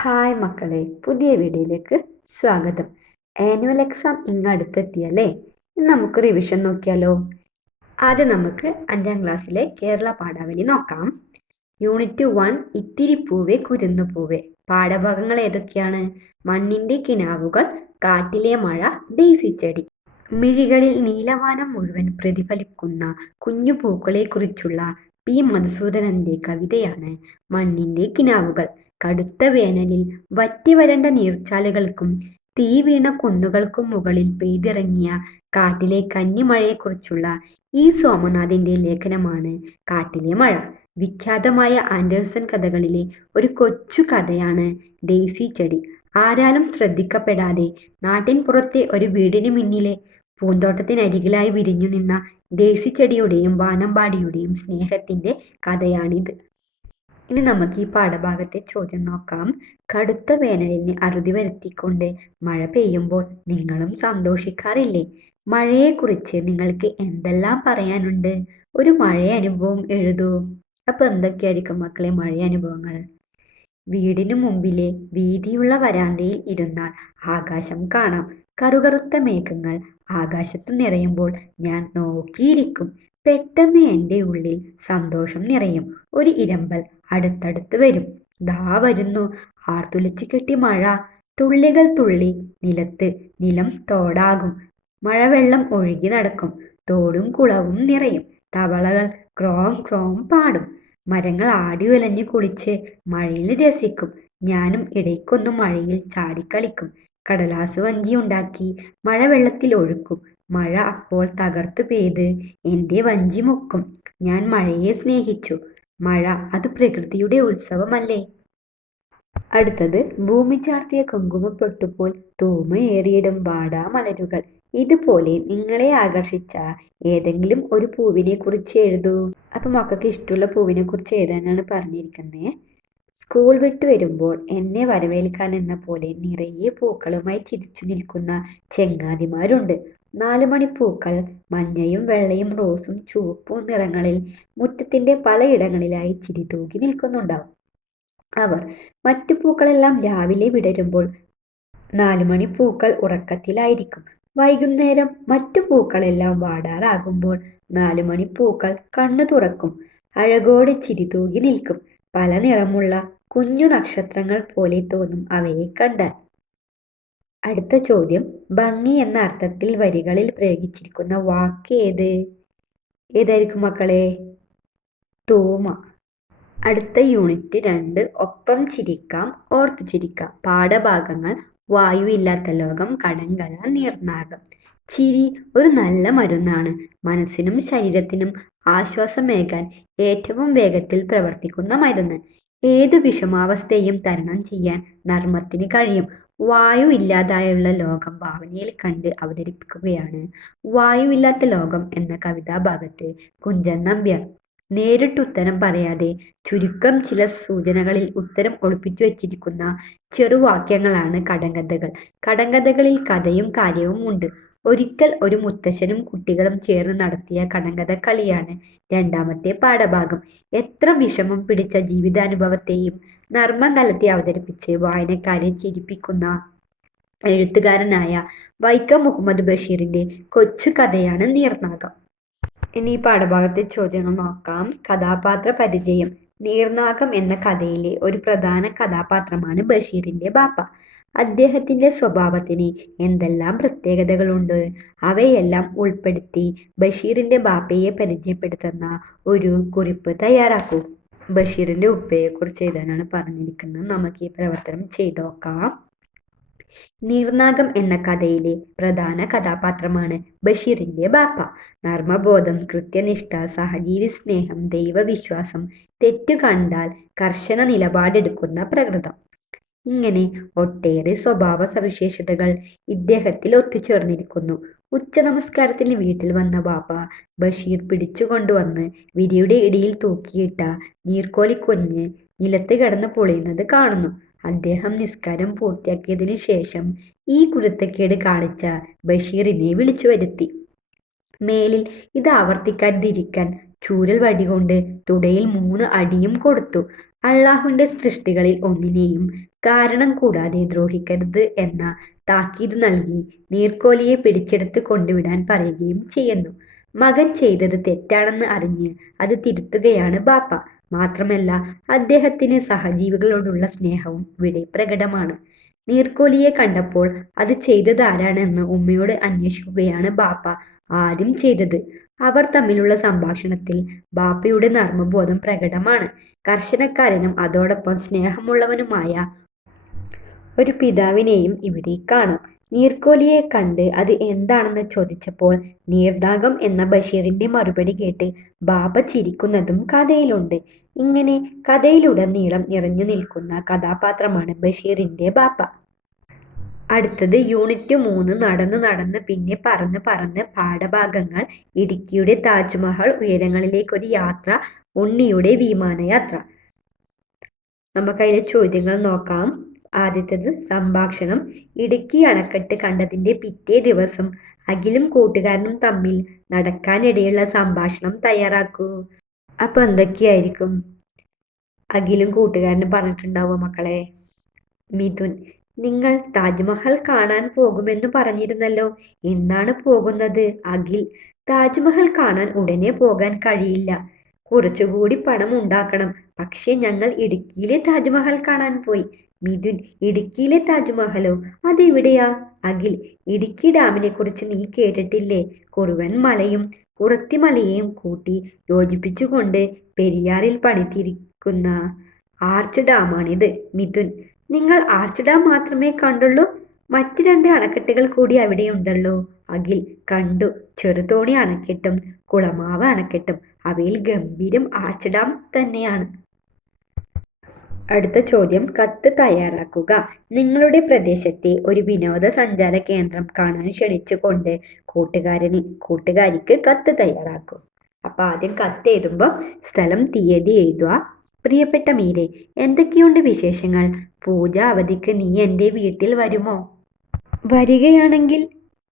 Hi മക്കളെ, പുതിയ വീഡിയോയിലേക്ക് സ്വാഗതം. ആനുവൽ എക്സാം അടുത്തെത്തിയല്ലേ? ഇന്ന് നമുക്ക് റിവിഷൻ നോക്കിയാലോ? ആദ്യം നമുക്ക് 5ാം ക്ലാസ്സിലെ കേരള പാഠാവലി നോക്കാം. യൂണിറ്റ് 1 ഇത്തിരി പൂവേ കുരുന്നു പൂവേ. പാഠഭാഗങ്ങൾ ഏതൊക്കെയാണ്? മണ്ണിന്റെ കിനാവുകൾ, കാട്ടിലെ മഴ, ഡെയ്സി ചെടി. മിഴികളിൽ നീലവാനം മുഴുവൻ പ്രതിഫലിക്കുന്ന കുഞ്ഞു പൂക്കളെക്കുറിച്ചുള്ള പി മധുസൂദനന്റെ കവിതയാണ് മണ്ണിന്റെ കിനാവുകൾ. കടുത്ത വേനലിൽ വറ്റിവരണ്ട നീർച്ചാലുകൾക്കും തീ വീണ കുന്നുകൾക്കും മുകളിൽ പെയ്തിറങ്ങിയ കാട്ടിലെ കന്നിമഴയെക്കുറിച്ചുള്ള ഈ സോമനാഥിന്റെ ലേഖനമാണ് കാട്ടിലെ മഴ. വിഖ്യാതമായ ആൻഡേഴ്സൺ കഥകളിലെ ഒരു കൊച്ചു കഥയാണ് ഡെയ്സി ചെടി. ആരാലും ശ്രദ്ധിക്കപ്പെടാതെ നാട്ടിൻ പുറത്തെ ഒരു വീടിന് മുന്നിലെ പൂന്തോട്ടത്തിനരികിലായി വിരിഞ്ഞു നിന്ന ഡെയ്സി ചെടിയുടെയും വാനമ്പാടിയുടെയും സ്നേഹത്തിന്റെ കഥയാണിത്. ഇനി നമുക്ക് ഈ പാഠഭാഗത്തെ ചോദ്യം നോക്കാം. കടുത്ത വേനലിന് അറുതി വരുത്തിക്കൊണ്ട് മഴ പെയ്യുമ്പോൾ നിങ്ങളും സന്തോഷിക്കാറില്ലേ? മഴയെക്കുറിച്ച് നിങ്ങൾക്ക് എന്തെല്ലാം പറയാനുണ്ട്? ഒരു മഴ അനുഭവം എഴുതൂ. അപ്പൊ എന്തൊക്കെയായിരിക്കും മക്കളെ മഴ അനുഭവങ്ങൾ? വീടിനു മുമ്പിലെ വീതിയുള്ള വരാന്തയിൽ ഇരുന്നാൽ ആകാശം കാണാം. കറുകറുത്ത മേഘങ്ങൾ ആകാശത്ത് നിറയുമ്പോൾ ഞാൻ നോക്കിയിരിക്കും. പെട്ടെന്ന് എൻ്റെ ഉള്ളിൽ സന്തോഷം നിറയും. ഒരു ഇരമ്പൽ അടുത്തടുത്ത് വരും. ദാ വരുന്നു ആർത്തുലച്ചു കെട്ടി മഴ. തുള്ളികൾ തുള്ളി നിലത്ത്, നിലം തോടാകും. മഴവെള്ളം ഒഴുകി നടക്കും. തോടും കുളവും നിറയും. തവളകൾ ക്രോം ക്രോം പാടും. മരങ്ങൾ ആടി ഉലഞ്ഞു കുളിച്ച് മഴയിൽ രസിക്കും. ഞാനും ഇടയ്ക്കൊന്നും മഴയിൽ ചാടിക്കളിക്കും. കടലാസ് വഞ്ചി ഉണ്ടാക്കി മഴവെള്ളത്തിൽ ഒഴുക്കും. മഴ അപ്പോൾ തകർത്തു പെയ്ത് എൻ്റെ വഞ്ചി മുക്കും. ഞാൻ മഴയെ സ്നേഹിച്ചു. മഴ അത് പ്രകൃതിയുടെ ഉത്സവമല്ലേ? അടുത്തത് ഭൂമി ചാർത്തിയ കുങ്കുമപ്പൊട്ടുപോൽ തൂമയേറിയിടും വാടാ മലരുകൾ. ഇതുപോലെ നിങ്ങളെ ആകർഷിച്ച ഏതെങ്കിലും ഒരു പൂവിനെ കുറിച്ച് എഴുതൂ. അപ്പൊ മക്കൾക്ക് ഇഷ്ടമുള്ള പൂവിനെ കുറിച്ച് എഴുതാനാണ് പറഞ്ഞിരിക്കുന്നത്. സ്കൂൾ വിട്ടു വരുമ്പോൾ എന്നെ വരവേൽക്കാൻ എന്ന പോലെ നിറയെ പൂക്കളുമായി ചിരിച്ചു നിൽക്കുന്ന ചെങ്ങാതിമാരുണ്ട്. 4 മണിപ്പൂക്കൾ മഞ്ഞയും വെള്ളയും റോസും ചുവപ്പും നിറങ്ങളിൽ മുറ്റത്തിന്റെ പലയിടങ്ങളിലായി ചിരി തൂകി നിൽക്കുന്നുണ്ടാവും. അവർ മറ്റു പൂക്കളെല്ലാം രാവിലെ വിടരുമ്പോൾ 4 മണിപ്പൂക്കൾ ഉറക്കത്തിലായിരിക്കും. വൈകുന്നേരം മറ്റു പൂക്കളെല്ലാം വാടാറാകുമ്പോൾ 4 മണിപ്പൂക്കൾ കണ്ണു തുറക്കും. അഴകോടെ ചിരി തൂകി നിൽക്കും. പല നിറമുള്ള കുഞ്ഞു നക്ഷത്രങ്ങൾ പോലെ തോന്നും അവയെ കണ്ടാൽ. അടുത്ത ചോദ്യം, ഭംഗി എന്ന അർത്ഥത്തിൽ വരികളിൽ പ്രയോഗിച്ചിരിക്കുന്ന വാക്ക് ഏതായിരിക്കും മക്കളെ? തൂമ. അടുത്ത യൂണിറ്റ് 2 ഒപ്പം ചിരിക്കാം ഓർത്തു ചിരിക്കാം. പാഠഭാഗങ്ങൾ വായു ഇല്ലാത്ത ലോകം, കടങ്കല, നീർനാഗം. ചിരി ഒരു നല്ല മരുന്നാണ്. മനസ്സിനും ശരീരത്തിനും ആശ്വാസമേകാൻ ഏറ്റവും വേഗത്തിൽ പ്രവർത്തിക്കുന്ന മരുന്ന്. ഏത് വിഷമാവസ്ഥയും തരണം ചെയ്യാൻ നർമ്മത്തിന് കഴിയും. വായു ഇല്ലാതായുള്ള ലോകം ഭാവനയിൽ കണ്ട് അവതരിപ്പിക്കുകയാണ് വായുവില്ലാത്ത ലോകം എന്ന കവിതാഭാഗത്ത് കുഞ്ചൻ നമ്പ്യാർ. നേരിട്ട് ഉത്തരം പറയാതെ ചുരുക്കം ചില സൂചനകളിൽ ഉത്തരം ഒളിപ്പിച്ചു വച്ചിരിക്കുന്ന ചെറുവാക്യങ്ങളാണ് കടങ്കഥകൾ. കടങ്കഥകളിൽ കഥയും കാര്യവും ഉണ്ട്. ഒരിക്കൽ ഒരു മുത്തശ്ശനും കുട്ടികളും ചേർന്ന് നടത്തിയ കടങ്കഥ കളിയാണ് 2ാമത്തെ പാഠഭാഗം. എത്ര വിഷമം പിടിച്ച ജീവിതാനുഭവത്തെയും നർമ്മം കലർത്തി അവതരിപ്പിച്ച് വായനക്കാരെ ചിരിപ്പിക്കുന്ന എഴുത്തുകാരനായ വൈക്കം മുഹമ്മദ് ബഷീറിന്റെ കൊച്ചു കഥയാണ് നീർനാഗം. ഇനി ഈ പാഠഭാഗത്തെ ചോദ്യങ്ങൾ നോക്കാം. കഥാപാത്ര പരിചയം. നീർനാഗം എന്ന കഥയിലെ ഒരു പ്രധാന കഥാപാത്രമാണ് ബഷീറിന്റെ ബാപ്പ. അദ്ദേഹത്തിന്റെ സ്വഭാവത്തിന് എന്തെല്ലാം പ്രത്യേകതകളുണ്ട്? അവയെല്ലാം ഉൾപ്പെടുത്തി ബഷീറിന്റെ ബാപ്പയെ പരിചയപ്പെടുത്തുന്ന ഒരു കുറിപ്പ് തയ്യാറാക്കൂ. ബഷീറിന്റെ ഉപ്പയെക്കുറിച്ച് എഴുതാനാണ് പറഞ്ഞിരിക്കുന്നത്. നമുക്ക് ഈ പ്രവർത്തനം ചെയ്തു നോക്കാം. നീർനാഗം എന്ന കഥയിലെ പ്രധാന കഥാപാത്രമാണ് ബഷീറിന്റെ ബാപ്പ. നർമ്മബോധം, കൃത്യനിഷ്ഠ, സഹജീവി സ്നേഹം, ദൈവവിശ്വാസം, തെറ്റു കണ്ടാൽ കർശന നിലപാടെടുക്കുന്ന പ്രകൃതം. ഇങ്ങനെ ഒട്ടേറെ സ്വഭാവ സവിശേഷതകൾ ഇദ്ദേഹത്തിൽ ഒത്തുചേർന്നിരിക്കുന്നു. ഉച്ച നമസ്കാരത്തിന് വീട്ടിൽ വന്ന ബാപ്പ ബഷീർ പിടിച്ചുകൊണ്ടുവന്ന് വിരിയുടെ ഇടയിൽ തൂക്കിയിട്ട നീർക്കോലിക്കുഞ്ഞ് നിലത്ത് കിടന്ന് പൊളിയുന്നത് കാണുന്നു. അദ്ദേഹം നിസ്കാരം പൂർത്തിയാക്കിയതിനു ശേഷം ഈ കുരുത്തക്കേട് കാണിച്ച ബഷീറിനെ വിളിച്ചു വരുത്തി. മേലിൽ ഇത് ആവർത്തിക്കാതിരിക്കാൻ ചൂരൽ വടികൊണ്ട് തുടയിൽ 3 അടിയും കൊടുത്തു. അള്ളാഹുവിന്റെ സൃഷ്ടികളിൽ ഒന്നിനെയും കാരണം കൂടാതെ ദ്രോഹിക്കരുത് എന്ന താക്കീത് നൽകി നീർക്കോലിയെ പിടിച്ചെടുത്ത് കൊണ്ടുവിടാൻ പറയുകയും ചെയ്യുന്നു. മകൻ ചെയ്തത് തെറ്റാണെന്ന് അറിഞ്ഞ് അത് തിരുത്തുകയാണ് ബാപ്പ. മാത്രമല്ല, അദ്ദേഹത്തിന് സഹജീവികളോടുള്ള സ്നേഹവും ഇവിടെ പ്രകടമാണ്. നീർക്കോലിയെ കണ്ടപ്പോൾ അത് ചെയ്തതാരാണെന്ന് ഉമ്മയോട് അന്വേഷിക്കുകയാണ് ബാപ്പ ആദ്യം ചെയ്തത്. അവർ തമ്മിലുള്ള സംഭാഷണത്തിൽ ബാപ്പയുടെ നർമ്മബോധം പ്രകടമാണ്. കർശനക്കാരനും അതോടൊപ്പം സ്നേഹമുള്ളവനുമായ ഒരു പിതാവിനെയും ഇവിടെ കാണാം. നീർക്കോലിയെ കണ്ട് അത് എന്താണെന്ന് ചോദിച്ചപ്പോൾ നീർദാഗം എന്ന ബഷീറിന്റെ മറുപടി കേട്ട് ബാബ ചിരിക്കുന്നതും കഥയിലുണ്ട്. ഇങ്ങനെ കഥയിലുടനീളം നിറഞ്ഞു നിൽക്കുന്ന കഥാപാത്രമാണ് ബഷീറിന്റെ ബാപ്പ. അടുത്തത് യൂണിറ്റ് 3 നടന്ന് നടന്ന് പിന്നെ പറന്ന് പറന്ന് പാഠഭാഗങ്ങൾ. ഇടുക്കിയുടെ താജ്മഹൽ, ഉയരങ്ങളിലേക്കൊരു യാത്ര, ഉണ്ണിയുടെ വിമാനയാത്ര. നമുക്കതിലെ ചോദ്യങ്ങൾ നോക്കാം. ആദ്യത്തേത് സംഭാഷണം. ഇടുക്കി അണക്കെട്ട് കണ്ടതിന്റെ പിറ്റേ ദിവസം അഖിലും കൂട്ടുകാരനും തമ്മിൽ നടക്കാനിടയുള്ള സംഭാഷണം തയ്യാറാക്കൂ. അപ്പൊ എന്തൊക്കെയായിരിക്കും അഖിലും കൂട്ടുകാരനും പറഞ്ഞിട്ടുണ്ടാവുക മക്കളെ? മിഥുൻ: നിങ്ങൾ താജ്മഹൽ കാണാൻ പോകുമെന്ന് പറഞ്ഞിരുന്നല്ലോ, എന്നാണ് പോകുന്നത്? അഖിൽ: താജ്മഹൽ കാണാൻ ഉടനെ പോകാൻ കഴിയില്ല, കുറച്ചുകൂടി പണം ഉണ്ടാക്കണം. പക്ഷെ ഞങ്ങൾ ഇടുക്കിയിലെ താജ്മഹൽ കാണാൻ പോയി. മിഥുൻ: ഇടുക്കിയിലെ താജ്മഹലോ? അതെവിടെയാ? അഖിൽ: ഇടുക്കി ഡാമിനെ കുറിച്ച് നീ കേട്ടിട്ടില്ലേ? കുറുവൻ മലയും കുറത്തിമലയെയും കൂട്ടി യോജിപ്പിച്ചുകൊണ്ട് പെരിയാറിൽ പണിതിരിക്കുന്ന ആർച്ച് ഡാമാണിത്. മിഥുൻ: നിങ്ങൾ ആർച്ച് ഡാം മാത്രമേ കണ്ടുള്ളൂ? മറ്റ് 2 അണക്കെട്ടുകൾ കൂടി അവിടെയുണ്ടല്ലോ. അഖിൽ: കണ്ടു. ചെറുതോണി അണക്കെട്ടും കുളമാവ് അണക്കെട്ടും. അവയിൽ ഗംഭീരം ആർച്ച് ഡാം തന്നെയാണ്. അടുത്ത ചോദ്യം. കത്ത് തയ്യാറാക്കുക. നിങ്ങളുടെ പ്രദേശത്തെ ഒരു വിനോദസഞ്ചാര കേന്ദ്രം കാണാൻ ക്ഷണിച്ചുകൊണ്ട് കൂട്ടുകാരിക്ക് കത്ത് തയ്യാറാക്കൂ. അപ്പൊ ആദ്യം കത്ത് എഴുതുമ്പോൾ സ്ഥലം, തീയതി എഴുതുക. പ്രിയപ്പെട്ട മീരെ, എന്തൊക്കെയുണ്ട് വിശേഷങ്ങൾ? പൂജ അവധിക്ക് നീ എൻ്റെ വീട്ടിൽ വരുമോ? വരികയാണെങ്കിൽ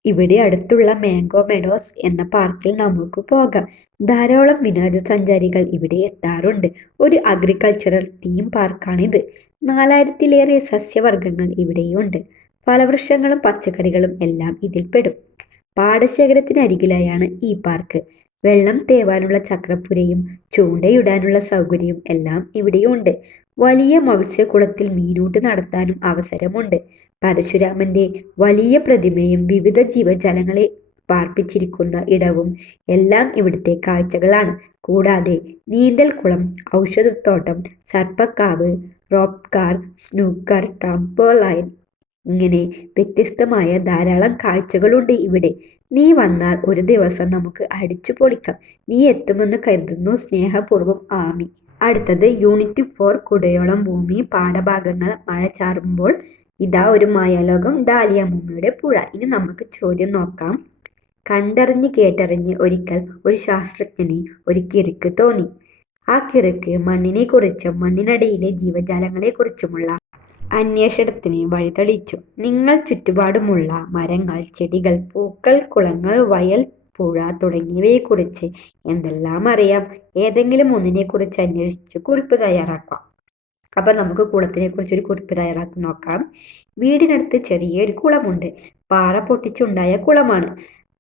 ഇവിടെ അടുത്തുള്ള മാംഗോ മെഡോസ് എന്ന പാർക്കിൽ നമുക്ക് പോകാം. ധാരാളം വിനോദസഞ്ചാരികൾ ഇവിടെ എത്താറുണ്ട്. ഒരു അഗ്രികൾച്ചറൽ തീം പാർക്കാണിത്. 4000-ലേറെ സസ്യവർഗ്ഗങ്ങൾ ഇവിടെയുണ്ട്. ഫലവൃക്ഷങ്ങളും പച്ചക്കറികളും എല്ലാം ഇതിൽപ്പെടും. പാടശേഖരത്തിനരികിലായാണ് ഈ പാർക്ക്. വെള്ളം തേവാനുള്ള ചക്രപ്പുരയും ചൂണ്ടയിടാനുള്ള സൗകര്യവും എല്ലാം ഇവിടെയുണ്ട്. വലിയ മത്സ്യക്കുളത്തിൽ മീനൂട്ട് നടത്താനും അവസരമുണ്ട്. പരശുരാമന്റെ വലിയ പ്രതിമയും വിവിധ ജീവജാലങ്ങളെ പാർപ്പിച്ചിരിക്കുന്ന ഇടവും എല്ലാം ഇവിടുത്തെ കാഴ്ചകളാണ്. കൂടാതെ നീന്തൽക്കുളം, ഔഷധത്തോട്ടം, സർപ്പക്കാവ്, റോപ്പ് കാർ, സ്നൂക്കർ, ട്രാംപോലൈൻ, ഇങ്ങനെ വ്യത്യസ്തമായ ധാരാളം കാഴ്ചകളുണ്ട് ഇവിടെ. നീ വന്നാൽ ഒരു ദിവസം നമുക്ക് അടിച്ചു പൊളിക്കാം. നീ എത്തുമെന്ന് കരുതുന്നു. സ്നേഹപൂർവ്വം, ആമി. അടുത്തത് യൂണിറ്റ് 4 കുടയോളം ഭൂമി. പാഠഭാഗങ്ങൾ. മഴ ചാറുമ്പോൾ, ഇതാ ഒരു മായാലോകം, ഡാലിയ മുമ്മയുടെ പുഴ. ഇനി നമുക്ക് ചോദ്യം നോക്കാം. കണ്ടറിഞ്ഞ് കേട്ടറിഞ്ഞ് ഒരിക്കൽ ഒരു ശാസ്ത്രജ്ഞന് ഒരു കിറുക്ക് തോന്നി. ആ കിറുക്ക് മണ്ണിനെക്കുറിച്ചും മണ്ണിനടിയിലെ ജീവജാലങ്ങളെക്കുറിച്ചുമുള്ള അന്വേഷണത്തിന് വഴിതെളിച്ചു. നിങ്ങൾ ചുറ്റുപാടുമുള്ള മരങ്ങൾ, ചെടികൾ, പൂക്കൾ, കുളങ്ങൾ, വയൽ, പുഴ തുടങ്ങിയവയെക്കുറിച്ച് എന്തെല്ലാം അറിയാം? ഏതെങ്കിലും ഒന്നിനെക്കുറിച്ച് അന്വേഷിച്ച് കുറിപ്പ് തയ്യാറാക്കാം. അപ്പം നമുക്ക് കുളത്തിനെ കുറിച്ചൊരു കുറിപ്പ് തയ്യാറാക്കി നോക്കാം. വീടിനടുത്ത് ചെറിയൊരു കുളമുണ്ട്. പാറ പൊട്ടിച്ചുണ്ടായ കുളമാണ്.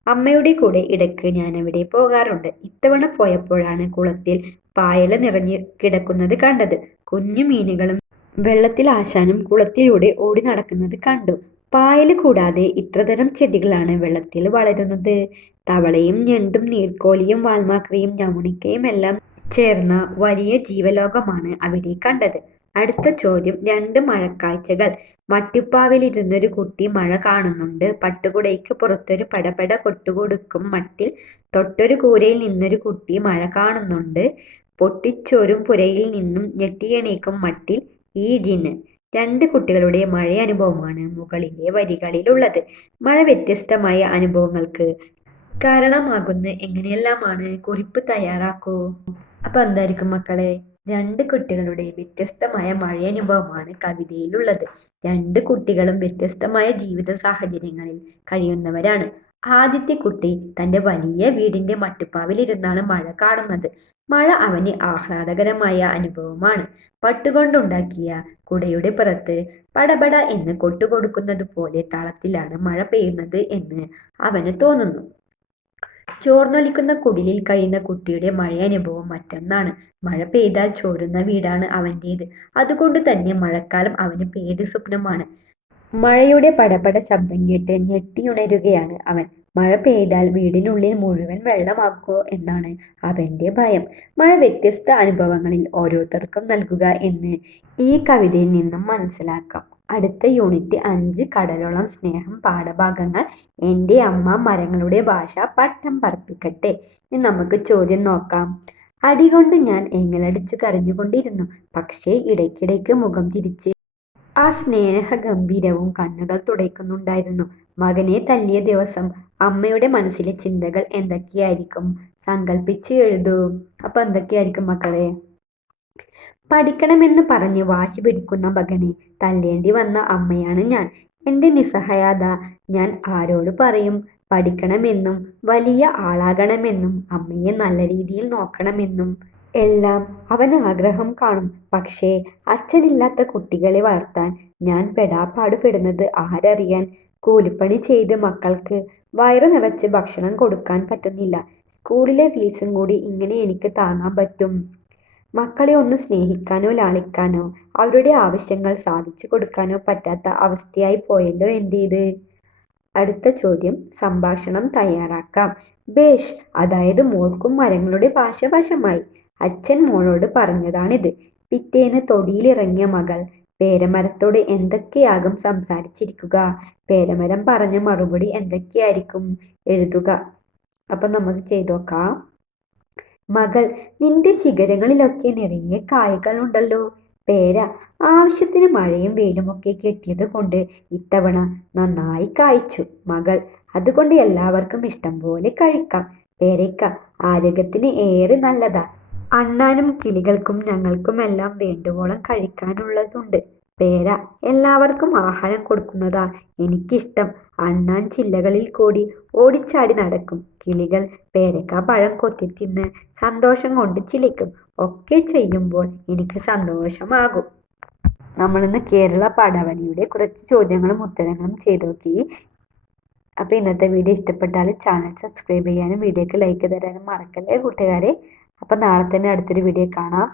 അമ്മയുടെ കൂടെ ഇടയ്ക്ക് ഞാൻ അവിടെ പോകാറുണ്ട്. ഇത്തവണ പോയപ്പോഴാണ് കുളത്തിൽ പായല നിറഞ്ഞ് കിടക്കുന്നത് കണ്ടത്. കുഞ്ഞു മീനുകളും വെള്ളത്തിൽ ആശാനും കുളത്തിലൂടെ ഓടി നടക്കുന്നത് കണ്ടു. പായല് കൂടാതെ ഇത്രതരം ചെടികളാണ് വെള്ളത്തിൽ വളരുന്നത്. തവളയും ഞണ്ടും നീർക്കോലിയും വാൽമാക്രിയും ഞമുണിക്കയും എല്ലാം ചേർന്ന വലിയ ജീവലോകമാണ് അവിടെ കണ്ടത്. അടുത്ത ചോദ്യം. 2 മഴക്കാഴ്ചകൾ. മട്ടിപ്പാവിലിരുന്നൊരു കുട്ടി മഴ കാണുന്നുണ്ട്. പട്ടുകുടയ്ക്ക് പുറത്തൊരു പടപട കൊട്ടുകൊടുക്കും മട്ടിൽ തൊട്ടൊരു കൂരയിൽ നിന്നൊരു കുട്ടി മഴ കാണുന്നുണ്ട്. പൊട്ടിച്ചോരും പുരയിൽ നിന്നും ഞെട്ടിയെണീക്കും മട്ടിൽ ഈ ജിന്ന്. 2 കുട്ടികളുടെ മഴയനുഭവമാണ് മുകളിലെ വരികളിലുള്ളത്. മഴ വ്യത്യസ്തമായ അനുഭവങ്ങൾക്ക് കാരണമാകുന്ന എങ്ങനെയെല്ലാമാണ്? കുറിപ്പ് തയ്യാറാക്കൂ. അപ്പൊ എന്തായിരിക്കും മക്കളെ? 2 കുട്ടികളുടെ വ്യത്യസ്തമായ മഴയനുഭവമാണ് കവിതയിലുള്ളത്. 2 കുട്ടികളും വ്യത്യസ്തമായ ജീവിത സാഹചര്യങ്ങളിൽ കഴിയുന്നവരാണ്. ആദ്യത്തെ കുട്ടി തന്റെ വലിയ വീടിന്റെ മട്ടുപ്പാവിലിരുന്നാണ് മഴ കാണുന്നത്. മഴ അവന് ആഹ്ലാദകരമായ അനുഭവമാണ്. പട്ടുകൊണ്ടുണ്ടാക്കിയ കുടയുടെ പുറത്ത് പടപട എന്ന് കൊട്ടുകൊടുക്കുന്നത് പോലെ താളത്തിലാണ് മഴ പെയ്യുന്നത് എന്ന് അവന് തോന്നുന്നു. ചോർന്നൊലിക്കുന്ന കുടിലിൽ കഴിയുന്ന കുട്ടിയുടെ മഴയനുഭവം മറ്റൊന്നാണ്. മഴ പെയ്താൽ ചോരുന്ന വീടാണ് അവൻ്റേത്. അതുകൊണ്ട് തന്നെ മഴക്കാലം അവന് പേടി സ്വപ്നമാണ്. മഴയുടെ പടപട ശബ്ദം കേട്ട് ഞെട്ടിയുണരുകയാണ് അവൻ. മഴ പെയ്താൽ വീടിനുള്ളിൽ മുഴുവൻ വെള്ളമാകുമോ എന്നാണ് അവന്റെ ഭയം. മഴ വ്യത്യസ്ത അനുഭവങ്ങളിൽ ഓരോരുത്തർക്കും നൽകുക എന്ന് ഈ കവിതയിൽ നിന്നും മനസ്സിലാക്കാം. അടുത്ത യൂണിറ്റ് 5 കടലോളം സ്നേഹം പാഠഭാഗങ്ങൾ. എൻ്റെ അമ്മ മരങ്ങളുടെ ഭാഷ പട്ടം പറപ്പിക്കട്ടെ. ഇനി നമുക്ക് ചോദ്യം നോക്കാം. അടികൊണ്ട് ഞാൻ ഏങ്ങലടിച്ചു കരഞ്ഞുകൊണ്ടിരുന്നു. പക്ഷേ ഇടയ്ക്കിടയ്ക്ക് മുഖം തിരിച്ച് ആ സ്നേഹഗംഭീരവും കണ്ണുകൾ തുടയ്ക്കുന്നുണ്ടായിരുന്നു. മകനെ തല്ലിയ ദിവസം അമ്മയുടെ മനസ്സിലെ ചിന്തകൾ എന്തൊക്കെയായിരിക്കും? സങ്കല്പിച്ച് എഴുതൂ. അപ്പൊ എന്തൊക്കെയായിരിക്കും മക്കളെ? പഠിക്കണമെന്ന് പറഞ്ഞ് വാശി പിടിക്കുന്ന മകനെ തല്ലേണ്ടി വന്ന അമ്മയാണ് ഞാൻ. എൻ്റെ നിസ്സഹായത ഞാൻ ആരോട് പറയും? പഠിക്കണമെന്നും വലിയ ആളാകണമെന്നും അമ്മയെ നല്ല രീതിയിൽ നോക്കണമെന്നും എല്ലാം അവന് ആഗ്രഹം കാണും. പക്ഷേ അച്ഛനില്ലാത്ത കുട്ടികളെ വളർത്താൻ ഞാൻ പെടാപ്പാടുപെടുന്നത് ആരറിയാൻ? കൂലിപ്പണി ചെയ്ത് മക്കൾക്ക് വയറ് നിറച്ച് ഭക്ഷണം കൊടുക്കാൻ പറ്റുന്നില്ല. സ്കൂളിലെ ഫീസും കൂടി ഇങ്ങനെ എനിക്ക് താങ്ങാൻ പറ്റും? മക്കളെ ഒന്ന് സ്നേഹിക്കാനോ ലാളിക്കാനോ അവരുടെ ആവശ്യങ്ങൾ സാധിച്ചു കൊടുക്കാനോ പറ്റാത്ത അവസ്ഥയായി പോയല്ലോ എൻ്റേത്. അടുത്ത ചോദ്യം. സംഭാഷണം തയ്യാറാക്കാം. ബേഷ്, അതായത് മോൾക്കും മരങ്ങളുടെ ഭാഷ വശമായി. അച്ഛൻ മോളോട് പറഞ്ഞതാണിത്. പിറ്റേന്ന് തൊടിയിലിറങ്ങിയ മകൾ പേരമരത്തോട് എന്തൊക്കെയാകും സംസാരിച്ചിരിക്കുക? പേരമരം പറഞ്ഞ മറുപടി എന്തൊക്കെയായിരിക്കും? എഴുതുക. അപ്പൊ നമുക്ക് ചെയ്തു നോക്കാം. മകൾ: നിന്റെ ശിഖരങ്ങളിലൊക്കെ നിറയെ കായകൾ ഉണ്ടല്ലോ. പേര: ആവശ്യത്തിന് മഴയും വെയിലും ഒക്കെ കിട്ടിയത് കൊണ്ട് ഇത്തവണ നന്നായി കായ്ച്ചു. മകൾ: അതുകൊണ്ട് എല്ലാവർക്കും ഇഷ്ടം പോലെ കഴിക്കാം. പേരയ്ക്ക: ആരോഗ്യത്തിന് ഏറെ നല്ലതാ. അണ്ണാനും കിളികൾക്കും ഞങ്ങൾക്കുമെല്ലാം വേണ്ടുവോളം കഴിക്കാനുള്ളതുണ്ട്. പേര: എല്ലാവർക്കും ആഹാരം കൊടുക്കുന്നതാ എനിക്കിഷ്ടം. അണ്ണാൻ ചില്ലകളിൽ കൂടി ഓടിച്ചാടി നടക്കും. കിളികൾ പേരയ്ക്ക പഴം കൊത്തിത്തിന്ന് സന്തോഷം കൊണ്ട് ചിലിക്കും. ഒക്കെ ചെയ്യുമ്പോൾ എനിക്ക് സന്തോഷമാകും. നമ്മളിന്ന് കേരള പാഠാവലിയുടെ കുറച്ച് ചോദ്യങ്ങളും ഉത്തരങ്ങളും ചെയ്തു നോക്കി. അപ്പോൾ ഇന്നത്തെ വീഡിയോ ഇഷ്ടപ്പെട്ടാൽ ചാനൽ സബ്സ്ക്രൈബ് ചെയ്യാനും വീഡിയോക്ക് ലൈക്ക് തരാനും മറക്കല്ലേ കൂട്ടുകാരെ. അപ്പോൾ നാളെ തന്നെ അടുത്തൊരു വീഡിയോ കാണാം.